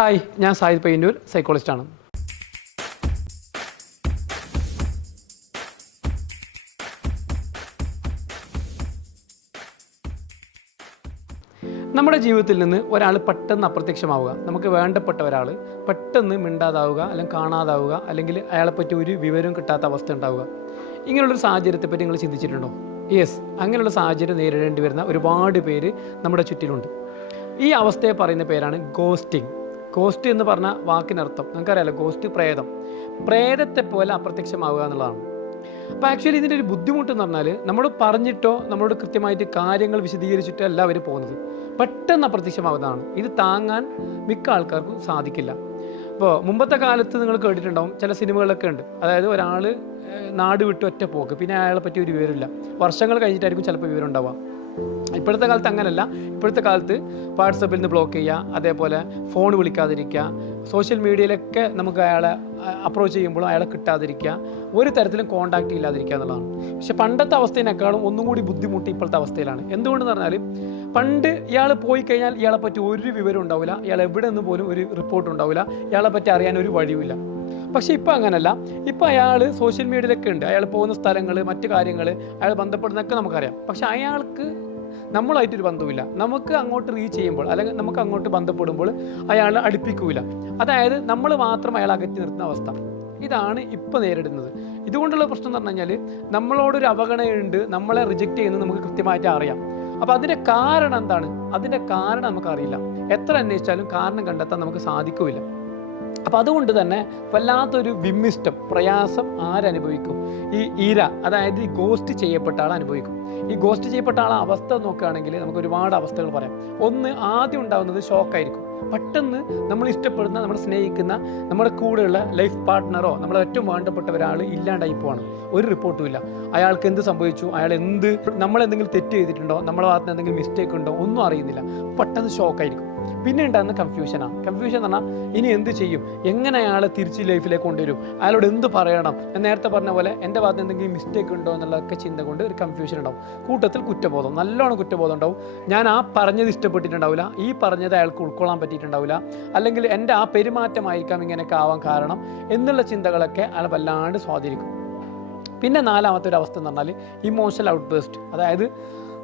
Hi ഞാൻ Zayed Payyanur സൈക്കോളജിസ്റ്റാണ് നമ്മുടെ ജീവിതത്തിൽ നിന്ന് ഒരാൾ പെട്ടെന്ന് അപ്രത്യക്ഷമാവുക നമുക്ക് വേണ്ടപ്പെട്ട ഒരാൾ പെട്ടെന്ന് മിണ്ടാതാവുക അല്ലെങ്കിൽ കാണാതാവുക അല്ലെങ്കിൽ അയാളെപ്പറ്റി ഒരു വിവരവും കിട്ടാത്ത അവസ്ഥ ഉണ്ടാവുക. ഇങ്ങനെയുള്ളൊരു സാഹചര്യത്തെപ്പറ്റി നിങ്ങൾ ചിന്തിച്ചിട്ടുണ്ടോ? യെസ് അങ്ങനെയുള്ള സാഹചര്യം നേരിടേണ്ടി വരുന്ന ഒരുപാട് പേര് നമ്മുടെ ചുറ്റിലുണ്ട്. ഈ അവസ്ഥയെ പറയുന്ന പേരാണ് ഗോസ്റ്റിംഗ് ഗോസ്റ്റ് എന്ന് പറഞ്ഞ വാക്കിനർത്ഥം. നമുക്കറിയാലോ ഗോസ്റ്റ് പ്രേതം. പ്രേതത്തെ പോലെ അപ്രത്യക്ഷമാവുക എന്നുള്ളതാണ്. അപ്പോൾ ആക്ച്വലി ഇതിന്റെ ഒരു ബുദ്ധിമുട്ട് എന്ന് പറഞ്ഞാൽ നമ്മൾ പറഞ്ഞിട്ടോ നമ്മളോട് കൃത്യമായിട്ട് കാര്യങ്ങൾ വിശദീകരിച്ചിട്ടോ അല്ല അവർ പോകുന്നത്. പെട്ടെന്ന് അപ്രത്യക്ഷമാവുന്നതാണ്. ഇത് താങ്ങാൻ മിക്ക ആൾക്കാർക്കും സാധിക്കില്ല. ഇപ്പോൾ മുമ്പത്തെ കാലത്ത് നിങ്ങൾ കേട്ടിട്ടുണ്ടാവും ചില സിനിമകളൊക്കെ ഉണ്ട്. അതായത് ഒരാൾ നാട് വിട്ട് ഒറ്റ പോക്ക്. പിന്നെ അയാളെ പറ്റി ഒരു വിവരമില്ല. വർഷങ്ങൾ കഴിഞ്ഞിട്ടായിരിക്കും ചിലപ്പോൾ വിവരം ഉണ്ടാവുക. ഇപ്പോഴത്തെ കാലത്ത് അങ്ങനല്ല. ഇപ്പോഴത്തെ കാലത്ത് വാട്സപ്പിൽ നിന്ന് ബ്ലോക്ക് ചെയ്യുക അതേപോലെ ഫോൺ വിളിക്കാതിരിക്കുക സോഷ്യൽ മീഡിയയിലൊക്കെ നമുക്ക് അയാളെ അപ്രോച്ച് ചെയ്യുമ്പോൾ അയാളെ കിട്ടാതിരിക്കുക ഒരു തരത്തിലും കോണ്ടാക്ട് ഇല്ലാതിരിക്കുക എന്നുള്ളതാണ്. പക്ഷെ പണ്ടത്തെ അവസ്ഥയിനേക്കാളും ഒന്നും കൂടി ബുദ്ധിമുട്ട് ഇപ്പോഴത്തെ അവസ്ഥയിലാണ്. എന്തുകൊണ്ടെന്ന് പറഞ്ഞാൽ പണ്ട് ഇയാൾ പോയി കഴിഞ്ഞാൽ ഇയാളെ പറ്റി ഒരു വിവരം ഉണ്ടാവില്ല. ഇയാൾ എവിടെ നിന്ന് പോലും ഒരു റിപ്പോർട്ട് ഉണ്ടാവില്ല. ഇയാളെ പറ്റി അറിയാൻ ഒരു വഴിയുമില്ല. പക്ഷേ ഇപ്പം അങ്ങനല്ല. ഇപ്പം അയാൾ സോഷ്യൽ മീഡിയയിലൊക്കെ ഉണ്ട്. അയാൾ പോകുന്ന സ്ഥലങ്ങൾ മറ്റു കാര്യങ്ങൾ അയാൾ ബന്ധപ്പെടുന്നതൊക്കെ നമുക്കറിയാം. പക്ഷെ അയാൾക്ക് നമ്മളായിട്ടൊരു ബന്ധവുമില്ല. നമുക്ക് അങ്ങോട്ട് റീച്ച് ചെയ്യുമ്പോൾ അല്ലെങ്കിൽ നമുക്ക് അങ്ങോട്ട് ബന്ധപ്പെടുമ്പോൾ അയാൾ അടുപ്പിക്കൂല. അതായത് നമ്മൾ മാത്രം അയാൾ അകറ്റി നിർത്തുന്ന അവസ്ഥ. ഇതാണ് ഇപ്പോൾ നേരിടുന്നത്. ഇതുകൊണ്ടുള്ള പ്രശ്നം എന്ന് പറഞ്ഞു കഴിഞ്ഞാൽ നമ്മളോടൊരു അവഗണനയുണ്ട് നമ്മളെ റിജക്റ്റ് ചെയ്യുന്നത് നമുക്ക് കൃത്യമായിട്ട് അറിയാം. അപ്പോൾ അതിന്റെ കാരണം എന്താണ്? അതിന്റെ കാരണം നമുക്കറിയില്ല. എത്ര അന്വേഷിച്ചാലും കാരണം കണ്ടെത്താൻ നമുക്ക് സാധിക്കില്ല. അപ്പോൾ അതുകൊണ്ട് തന്നെ വല്ലാത്തൊരു വിമ്മിഷ്ടം പ്രയാസം ആരനുഭവിക്കും? ഈ ഈര അതായത് ഈ ഗോസ്റ്റ് ചെയ്യപ്പെട്ട ആൾ അനുഭവിക്കും. ഈ ഗോസ്റ്റ് ചെയ്യപ്പെട്ട ആളെ അവസ്ഥ നോക്കുകയാണെങ്കിൽ നമുക്ക് ഒരുപാട് അവസ്ഥകൾ പറയാം. ഒന്ന് ആദ്യം ഉണ്ടാകുന്നത് ഷോക്കായിരിക്കും പെട്ടെന്ന് നമ്മൾ ഇഷ്ടപ്പെടുന്ന നമ്മൾ സ്നേഹിക്കുന്ന നമ്മുടെ കൂടെയുള്ള ലൈഫ് പാർട്ട്ണറോ നമ്മളെ ഏറ്റവും വേണ്ടപ്പെട്ട ഒരാൾ ഇല്ലാണ്ടായി പോവാണ്. ഒരു റിപ്പോർട്ടും ഇല്ല. അയാൾക്ക് എന്ത് സംഭവിച്ചു? അയാൾ എന്ത് നമ്മൾ എന്തെങ്കിലും തെറ്റ് ചെയ്തിട്ടുണ്ടോ? നമ്മളെ ഭാഗത്ത് എന്തെങ്കിലും മിസ്റ്റേക്ക് ഉണ്ടോ? ഒന്നും അറിയുന്നില്ല. പെട്ടെന്ന് ഷോക്കായിരിക്കും പിന്നെ ഉണ്ടാകുന്ന കൺഫ്യൂഷനാണ് കൺഫ്യൂഷൻ എന്ന് പറഞ്ഞാൽ ഇനി എന്ത് ചെയ്യും? എങ്ങനെ അയാളെ തിരിച്ച് ലൈഫിലേക്ക് കൊണ്ടുവരും? അയാളോട് എന്ത് പറയണം? ഞാൻ നേരത്തെ പറഞ്ഞ പോലെ എന്റെ ഭാഗത്ത് എന്തെങ്കിലും മിസ്റ്റേക്ക് ഉണ്ടോ എന്നുള്ളതൊക്കെ ചിന്ത കൊണ്ട് ഒരു കൺഫ്യൂഷൻ ഉണ്ടാവും. കൂട്ടത്തിൽ കുറ്റബോധം. നല്ലോണം കുറ്റബോധം ഉണ്ടാവും. ഞാൻ ആ പറഞ്ഞത് ഇഷ്ടപ്പെട്ടിട്ടുണ്ടാവില്ല. ഈ പറഞ്ഞത് അയാൾക്ക് ഉൾക്കൊള്ളാൻ പറ്റിയിട്ടുണ്ടാവില്ല. അല്ലെങ്കിൽ എന്റെ ആ പെരുമാറ്റമായിരിക്കാം ഇങ്ങനെയൊക്കെ ആവാൻ കാരണം എന്നുള്ള ചിന്തകളൊക്കെ അയാൾ വല്ലാണ്ട് സ്വാധീനിക്കും. പിന്നെ നാലാമത്തെ ഒരു അവസ്ഥ എന്ന് പറഞ്ഞാൽ ഇമോഷണൽ ഔട്ട്ബേസ്റ്റ് അതായത്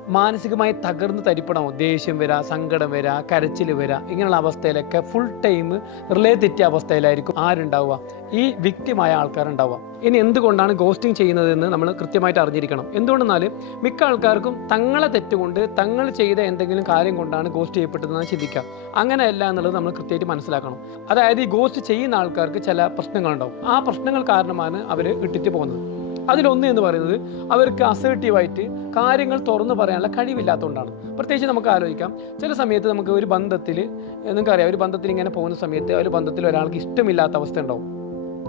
മാനസികമായി തകർന്ന് തരിപ്പണമോ? ദേഷ്യം വരാ സങ്കടം വരാ കരച്ചിൽ വരാ ഇങ്ങനെയുള്ള അവസ്ഥയിലൊക്കെ ഫുൾ ടൈം റിലേ തെറ്റിയ അവസ്ഥയിലായിരിക്കും ആരുണ്ടാവുക? ഈ വിക്റ്റിമായ ആൾക്കാരുണ്ടാവുക. ഇനി എന്തുകൊണ്ടാണ് ഗോസ്റ്റിംഗ് ചെയ്യുന്നതെന്ന് നമ്മൾ കൃത്യമായിട്ട് അറിഞ്ഞിരിക്കണം. എന്തുകൊണ്ടെന്നാൽ മിക്ക ആൾക്കാർക്കും തങ്ങളെ തെറ്റുകൊണ്ട് തങ്ങൾ ചെയ്ത എന്തെങ്കിലും കാര്യം കൊണ്ടാണ് ഗോസ്റ്റ് ചെയ്യപ്പെട്ടതെന്ന് ചിന്തിക്കാം അങ്ങനെയല്ല എന്നുള്ളത് നമ്മൾ കൃത്യമായിട്ട് മനസ്സിലാക്കണം. അതായത് ഈ ഗോസ്റ്റ് ചെയ്യുന്ന ആൾക്കാർക്ക് ചില പ്രശ്നങ്ങളുണ്ടാവും. ആ പ്രശ്നങ്ങൾ കാരണമാണ് അവർ ഇട്ടിട്ട് പോകുന്നത്. അതിലൊന്ന് എന്ന് പറയുന്നത് അവർക്ക് അസേർട്ടീവായിട്ട് കാര്യങ്ങൾ തുറന്നു പറയാനുള്ള കഴിവില്ലാത്തതുകൊണ്ടാണ്. പ്രത്യേകിച്ച് നമുക്ക് ആലോചിക്കാം. ചില സമയത്ത് നമുക്ക് ഒരു ബന്ധത്തിൽ നിങ്ങൾക്കറിയാം ഒരു ബന്ധത്തിൽ ഇങ്ങനെ പോകുന്ന സമയത്ത് ആ ഒരു ബന്ധത്തിൽ ഒരാൾക്ക് ഇഷ്ടമില്ലാത്ത അവസ്ഥ ഉണ്ടാവും.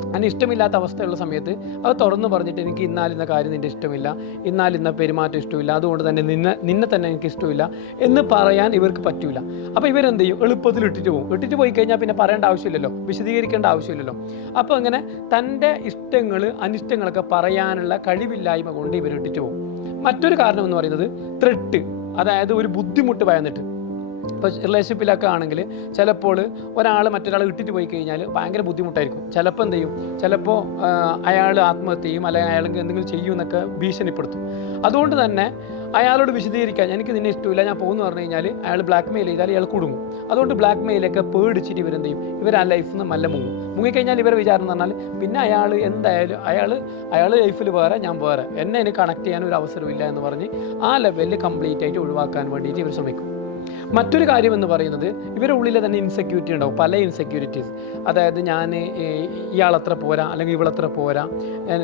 അങ്ങനെ ഇഷ്ടമില്ലാത്ത അവസ്ഥയുള്ള സമയത്ത് അത് തുറന്നു പറഞ്ഞിട്ട് എനിക്ക് ഇന്നാലിന്ന കാര്യം നിന്റെ ഇഷ്ടമില്ല ഇന്നാലിന്ന പെരുമാറ്റം ഇഷ്ടമില്ല അതുകൊണ്ട് തന്നെ നിന്നെ നിന്നെ തന്നെ എനിക്ക് ഇഷ്ടമില്ല എന്ന് പറയാൻ ഇവർക്ക് പറ്റൂല. അപ്പോൾ ഇവരെന്ത് ചെയ്യും? എളുപ്പത്തിൽ ഇട്ടിട്ട് പോകും. ഇട്ടിട്ട് പോയി കഴിഞ്ഞാൽ പിന്നെ പറയേണ്ട ആവശ്യമില്ലല്ലോ. വിശദീകരിക്കേണ്ട ആവശ്യമില്ലല്ലോ. അപ്പോൾ അങ്ങനെ തന്റെ ഇഷ്ടങ്ങൾ അനിഷ്ടങ്ങളൊക്കെ പറയാനുള്ള കഴിവില്ലായ്മ കൊണ്ട് ഇവർ ഇട്ടിട്ട് പോകും. മറ്റൊരു കാരണം എന്ന് പറയുന്നത് ത്രെട്ട് അതായത് ഒരു ബുദ്ധിമുട്ട് ഭയന്നിട്ട് ഇപ്പോൾ റിലേഷൻഷിപ്പിലൊക്കെ ആണെങ്കിൽ ചിലപ്പോൾ ഒരാൾ മറ്റൊരാൾ ഇട്ടിട്ട് പോയി കഴിഞ്ഞാൽ ഭയങ്കര ബുദ്ധിമുട്ടായിരിക്കും. ചിലപ്പോൾ എന്ത് ചെയ്യും? ചിലപ്പോൾ അയാൾ ആത്മഹത്യ ചെയ്യും അല്ലെങ്കിൽ അയാൾക്ക് എന്തെങ്കിലും ചെയ്യും എന്നൊക്കെ ഭീഷണിപ്പെടുത്തും. അതുകൊണ്ട് തന്നെ അയാളോട് വിശദീകരിക്കാൻ എനിക്ക് നിന്നെ ഇഷ്ടമില്ല ഞാൻ പോകുന്നു പറഞ്ഞു കഴിഞ്ഞാൽ അയാൾ ബ്ലാക്ക് മെയിൽ ചെയ്താൽ അയാൾ കുടുങ്ങും. അതുകൊണ്ട് ബ്ലാക്ക് മെയിലൊക്കെ പേടിച്ചിട്ട് ഇവരെന്ത് ചെയ്യും? ഇവർ ആ ലൈഫിൽ നിന്ന് മല്ല മുങ്ങും. മുങ്ങിക്കഴിഞ്ഞാൽ ഇവരെ വിചാരം എന്ന് പറഞ്ഞാൽ പിന്നെ അയാൾ എന്തായാലും അയാൾ അയാൾ ലൈഫിൽ വേറെ ഞാൻ വേറെ. എന്നെ എനിക്ക് കണക്ട് ചെയ്യാൻ ഒരു അവസരമില്ല എന്ന് പറഞ്ഞ് ആ ലെവലിൽ കംപ്ലീറ്റ് ആയിട്ട് ഒഴിവാക്കാൻ വേണ്ടിയിട്ട് ഇവർ ശ്രമിക്കും. മറ്റൊരു കാര്യം എന്ന് പറയുന്നത് ഇവരുടെ ഉള്ളിൽ തന്നെ ഇൻസെക്യൂരിറ്റി ഉണ്ടാവും. പല ഇൻസെക്യൂരിറ്റീസ് അതായത് ഞാൻ ഇയാളത്ര പോരാ അല്ലെങ്കിൽ ഇവളത്ര പോരാ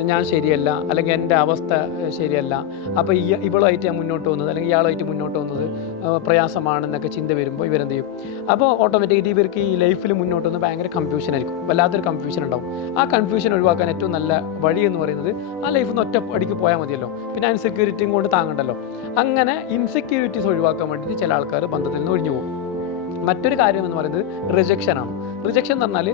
ഞാൻ ശരിയല്ല അല്ലെങ്കിൽ എന്റെ അവസ്ഥ ശരിയല്ല. അപ്പോൾ ഈ ഇവളുമായിട്ട് ഞാൻ മുന്നോട്ട് പോകുന്നത് അല്ലെങ്കിൽ ഇയാളുമായിട്ട് മുന്നോട്ട് പോകുന്നത് പ്രയാസമാണെന്നൊക്കെ ചിന്ത വരുമ്പോൾ ഇവരെന്ത് ചെയ്യും? അപ്പോൾ ഓട്ടോമാറ്റിക്കലി ഇവർക്ക് ഈ ലൈഫിൽ മുന്നോട്ട് വന്ന് ഭയങ്കര കൺഫ്യൂഷൻ ആയിരിക്കും. വല്ലാത്തൊരു കൺഫ്യൂഷൻ ഉണ്ടാവും. ആ കൺഫ്യൂഷൻ ഒഴിവാക്കാൻ ഏറ്റവും നല്ല വഴി എന്ന് പറയുന്നത് ആ ലൈഫിൽ നിന്ന് ഒറ്റ അടിക്ക് പോയാൽ മതിയല്ലോ. പിന്നെ ഇൻസെക്യൂരിറ്റിയും കൊണ്ട് താങ്ങണ്ടല്ലോ. അങ്ങനെ ഇൻസെക്യൂരിറ്റീസ് ഒഴിവാക്കാൻ വേണ്ടിയിട്ട് ചില ആൾക്കാർ ബന്ധത്തിൽ നിന്ന് ഒഴിഞ്ഞു പോകും. മറ്റൊരു കാര്യം എന്ന് പറയുന്നത് റിജക്ഷനാണ് റിജക്ഷൻ എന്ന് പറഞ്ഞാൽ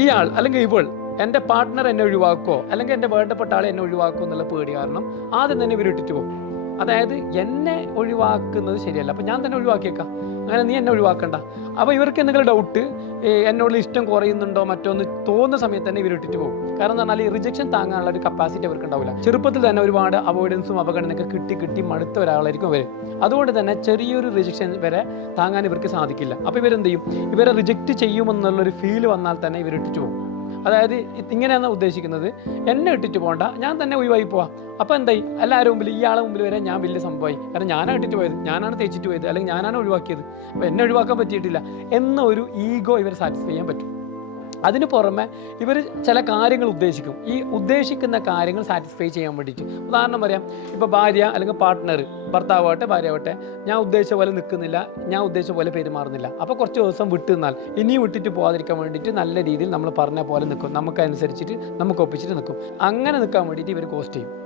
ഇയാൾ അല്ലെങ്കിൽ ഇവൾ എന്റെ പാർട്ട്ണർ എന്നെ ഒഴിവാക്കുമോ അല്ലെങ്കിൽ എന്റെ വേണ്ടപ്പെട്ട ആളെ എന്നെ ഒഴിവാക്കുമോ എന്നുള്ള പേടി കാരണം ആദ്യം തന്നെ ഇവർ ഇട്ടിട്ട് പോകും. അതായത് എന്നെ ഒഴിവാക്കുന്നത് ശരിയല്ല. അപ്പം ഞാൻ തന്നെ ഒഴിവാക്കിയേക്കാം. അങ്ങനെ നീ എന്നെ ഒഴിവാക്കണ്ട. അപ്പോൾ ഇവർക്ക് എന്തെങ്കിലും ഡൗട്ട് എന്നോട് ഇഷ്ടം കുറയുന്നുണ്ടോ മറ്റോന്ന് തോന്നുന്ന സമയത്ത് തന്നെ ഇവർ ഇട്ടിട്ട് പോകും. കാരണം എന്ന് പറഞ്ഞാൽ ഈ റിജക്ഷൻ താങ്ങാനുള്ള ഒരു കപ്പാസിറ്റി അവർക്ക് ഉണ്ടാവില്ല. ചെറുപ്പത്തിൽ തന്നെ ഒരുപാട് അവോയ്ഡൻസും അപകടനൊക്കെ കിട്ടി കിട്ടി മടുത്ത ഒരാളായിരിക്കും അവർ അതുകൊണ്ട് തന്നെ ചെറിയൊരു റിജക്ഷൻ വരെ താങ്ങാൻ ഇവർക്ക് സാധിക്കില്ല. അപ്പോൾ ഇവരെന്ത് ചെയ്യും? ഇവരെ റിജക്റ്റ് ചെയ്യുമെന്നുള്ളൊരു ഫീൽ വന്നാൽ തന്നെ ഇവർ ഇട്ടിട്ട് പോകും. അതായത് ഇങ്ങനെയാണ് ഉദ്ദേശിക്കുന്നത്. എന്നെ ഇട്ടിട്ട് പോകണ്ട ഞാൻ തന്നെ ഒഴിവായി പോവാം. അപ്പോൾ എന്തായി? എല്ലാവരും മുമ്പിൽ ഇയാളെ മുമ്പിൽ വരെ ഞാൻ വലിയ സംഭവമായി. കാരണം ഞാനാണ് ഇട്ടിട്ട് പോയത്. ഞാനാണ് തേച്ചിട്ട് പോയത്. അല്ലെങ്കിൽ ഞാനാണ് ഒഴിവാക്കിയത്. അപ്പോൾ എന്നെ ഒഴിവാക്കാൻ പറ്റിയിട്ടില്ല. എന്ന ഒരു ഈഗോ ഇവർ സാറ്റിസ്ഫൈ ചെയ്യാൻ പറ്റും. അതിന് പുറമെ ഇവർ ചില കാര്യങ്ങൾ ഉദ്ദേശിക്കും. ഈ ഉദ്ദേശിക്കുന്ന കാര്യങ്ങൾ സാറ്റിസ്ഫൈ ചെയ്യാൻ വേണ്ടിയിട്ട്. ഉദാഹരണം പറയാം ഇപ്പോൾ ഭാര്യ അല്ലെങ്കിൽ പാർട്ട്ണർ ഭർത്താവട്ടെ ഭാര്യയാവട്ടെ ഞാൻ ഉദ്ദേശിച്ച പോലെ നിൽക്കുന്നില്ല ഞാൻ ഉദ്ദേശിച്ച പോലെ പെരുമാറുന്നില്ല. അപ്പോൾ കുറച്ച് ദിവസം വിട്ടു നിന്നാൽ ഇനിയും വിട്ടിട്ട് പോകാതിരിക്കാൻ വേണ്ടിയിട്ട് നല്ല രീതിയിൽ നമ്മൾ പറഞ്ഞ പോലെ നിൽക്കും. നമുക്കനുസരിച്ചിട്ട് നമുക്ക് ഒപ്പിച്ചിട്ട് നിൽക്കും. അങ്ങനെ നിൽക്കാൻ വേണ്ടിയിട്ട് ഇവർ കോസ്റ്റ് ചെയ്യും.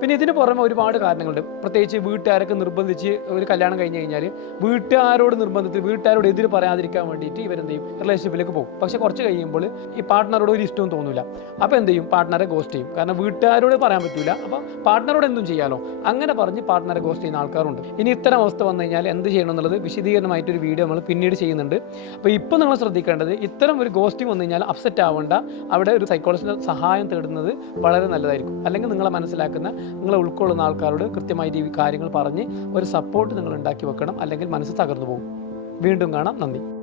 പിന്നെ ഇതിന് പുറമെ ഒരുപാട് കാരണങ്ങളുണ്ട്. പ്രത്യേകിച്ച് വീട്ടുകാരൊക്കെ നിർബന്ധിച്ച് ഒരു കല്യാണം കഴിഞ്ഞ് കഴിഞ്ഞാൽ വീട്ടുകാരോട് നിർബന്ധത്തിൽ വീട്ടുകാരോട് എതിര് പറയാതിരിക്കാൻ വേണ്ടിയിട്ട് ഇവരെന്ത് ചെയ്യും? റിലേഷൻഷിപ്പിലേക്ക് പോകും. പക്ഷേ കുറച്ച് കഴിയുമ്പോൾ ഈ പാർട്ട്ണറോട് ഒരു ഇഷ്ടവും തോന്നില്ല അപ്പോൾ എന്ത് ചെയ്യും? പാർട്ട്ണറെ ഗോസ്റ്റ് ചെയ്യും. കാരണം വീട്ടുകാരോട് പറയാൻ പറ്റില്ല അപ്പോൾ പാർട്ട്ണറോട് എന്തും ചെയ്യാലോ. അങ്ങനെ പറഞ്ഞ് പാർട്ട്ണറെ ഗോസ്റ്റ് ചെയ്യുന്ന ആൾക്കാരുണ്ട്. ഇനി ഇത്തരം അവസ്ഥ വന്നു കഴിഞ്ഞാൽ എന്ത് ചെയ്യണം എന്നുള്ളത് വിശദീകരണമായിട്ടൊരു വീഡിയോ നമ്മൾ പിന്നീട് ചെയ്യുന്നുണ്ട്. അപ്പോൾ ഇപ്പോൾ നിങ്ങൾ ശ്രദ്ധിക്കേണ്ടത് ഇത്തരം ഒരു ഗോസ്റ്റിംഗ് വന്നു കഴിഞ്ഞാൽ അപ്സെറ്റ് ആവേണ്ട. അവിടെ ഒരു സൈക്കോളജിന്റെ സഹായം തേടുന്നത് വളരെ നല്ലതായിരിക്കും. അല്ലെങ്കിൽ നിങ്ങളെ മനസ്സിലാക്കുന്ന നിങ്ങളെ ഉൾക്കൊള്ളുന്ന ആൾക്കാരോട് കൃത്യമായിട്ട് ഈ കാര്യങ്ങൾ പറഞ്ഞ് ഒരു സപ്പോർട്ട് നിങ്ങൾ ഉണ്ടാക്കി വെക്കണം അല്ലെങ്കിൽ മനസ്സ് തകർന്നു പോകും. വീണ്ടും കാണാം. നന്ദി.